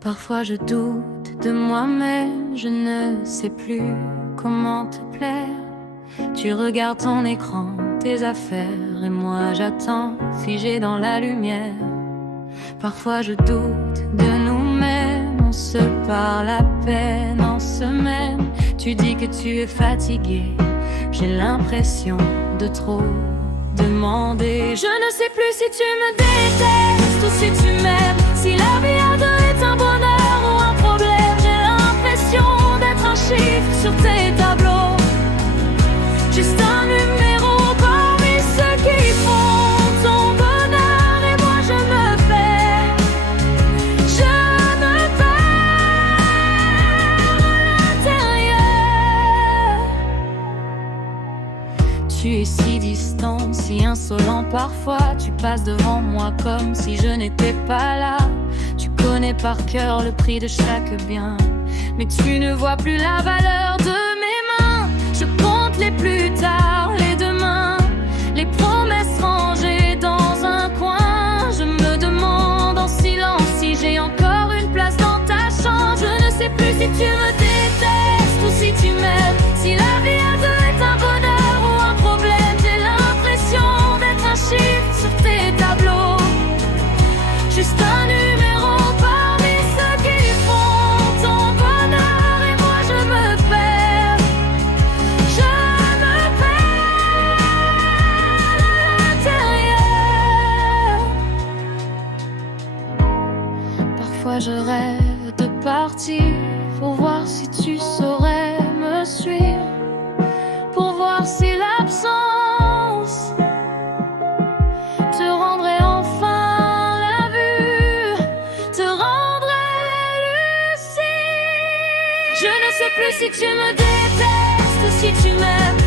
Parfois je doute de moi-même, je ne sais plus comment te plaire. Tu regardes ton écran, tes affaires, et moi j'attends, figé dans la lumière. Parfois je doute de nous-mêmes, on se parle à peine en semaine. Tu dis que tu es fatigué, j'ai l'impression de trop demander. Je ne sais plus si tu me détestes ou si tu m'aimes, si la vie à deux est un bonheur ou un problème. J'ai l'impression d'être un chiffre sur tes tableaux, juste un numéro parmi ceux qui font ton bonheur. Et moi je me perds, je me perds à l'intérieur. Tu es si distant, si insolent parfois. Tu passes devant moi comme si je n'étais pas là. Tu connais par cœur le prix de chaque bien, mais tu ne vois plus la valeur de mes mains. Je compte les plus tard, les demain, les promesses rangées dans un coin. Je me demande en silence si j'ai encore une place dans ta chambre. Je ne sais plus si tu me détestes ou si tu m'aimes, si la vie à deux est un bonheur ou un problème. J'ai l'impression d'être un chiffre sur tes tableaux, juste un numéro parmi ceux qui font ton bonheur. Et moi je me perds, je me perds à l'intérieur. Parfois je rêve de partir pour voir si tu saurais me suivre, pour voir si l'absence te rendrait enfin la vue, te rendrait lucide. Je ne sais plus si tu me détestes ou si tu m'aimes,